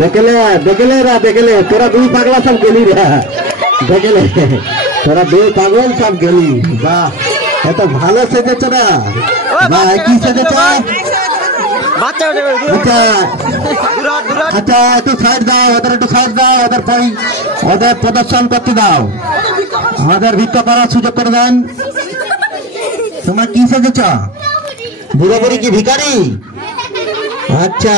দেখলে দেখলে রা দেখলে তোরা দুই পাগলা সব গেলি রা দেখলে তোরা দুই পাগল সব গেলি। বাহ এত ভালো সেজেছ না। বাহ কি সেজেছ? আচ্ছা একটু সাইড দাও, ওদের একটু সাইড দাও, ওদের প্রদর্শন করতে দাও, আমাদের ভিত্ত করার সুযোগ করে দেন। তোমরা কি সেজেছ? বুড়ো বুড়ি কি ভিখারি? আচ্ছা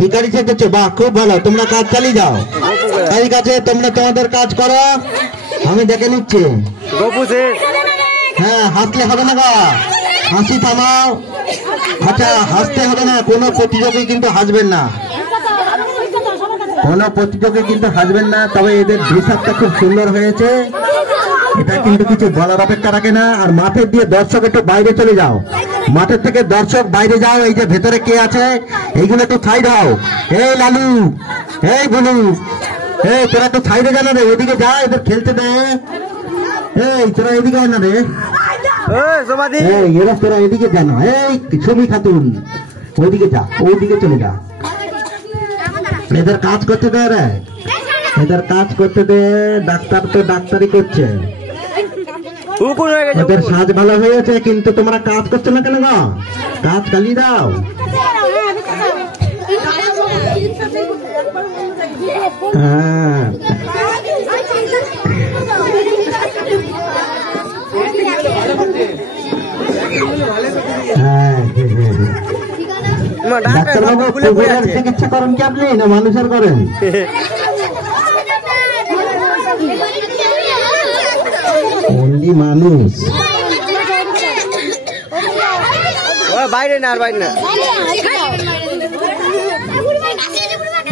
ভিখারি সেজেছ, বাহ খুব ভালো। তোমরা কাজ চালিয়ে যাও, ঠিক আছে তোমরা তোমাদের কাজ করো, আমি দেখে নিচ্ছি। হ্যাঁ হাসলে হবে না গা, হাসি থামাও। আচ্ছা হাসতে হবে না, কোনো প্রতিযোগী কিন্তু হাসবেন না, কোনো প্রতিযোগী কিন্তু হাসবেন না। তবে এদের হিসাবটা খুব সুন্দর হয়েছে, এটা কিন্তু কিছু বলার অপেক্ষা রাখে না। আর মাঠের দিয়ে দর্শক একটু বাইরে চলে যাও, মাঠের থেকে দর্শক বাইরে যাও। এই যে ভেতরে কে আছে এইগুলো একটু সাইড হও। এই লালু, এই বলু, এই তোরা একটু সাইডে যা না রে, ওইদিকে যা, এদের খেলতে দে। এই তোরা এদিকে আয় না রে, এরা তোরা এদিকে যা না। এই ছবি খাতুন ওইদিকে যা, ওইদিকে চলে যা। এদের কাজ করতে দে রে, এদের কাজ করতে দে। ডাক্তার তো ডাক্তারি করছে, ওদের সাজ ভালো হয়েছে, কিন্তু তোমরা কাজ করছো না কেন গো? কাজ চালিয়ে দাও। হ্যাঁ ডাক্তারবাবু কুকুরের চিকিৎসা করেন কি আপনি না মানুষের করেন? অনলি মানুষ, বাইরে না, আর বাইরে না।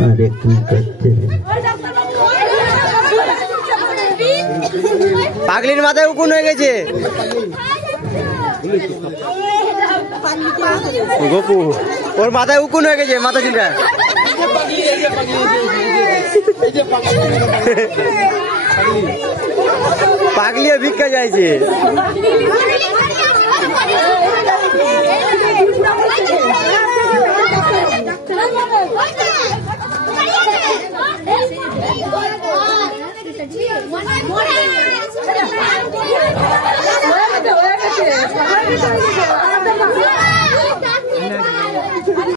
আরে কি করছে পাগলির মাথায় উকুন হয়ে গেছে। গপু ওর মাথায় উকুন হয়ে গেছে, মাথা চিন্তা। পাগলিও ভিক্ষা যাইছে।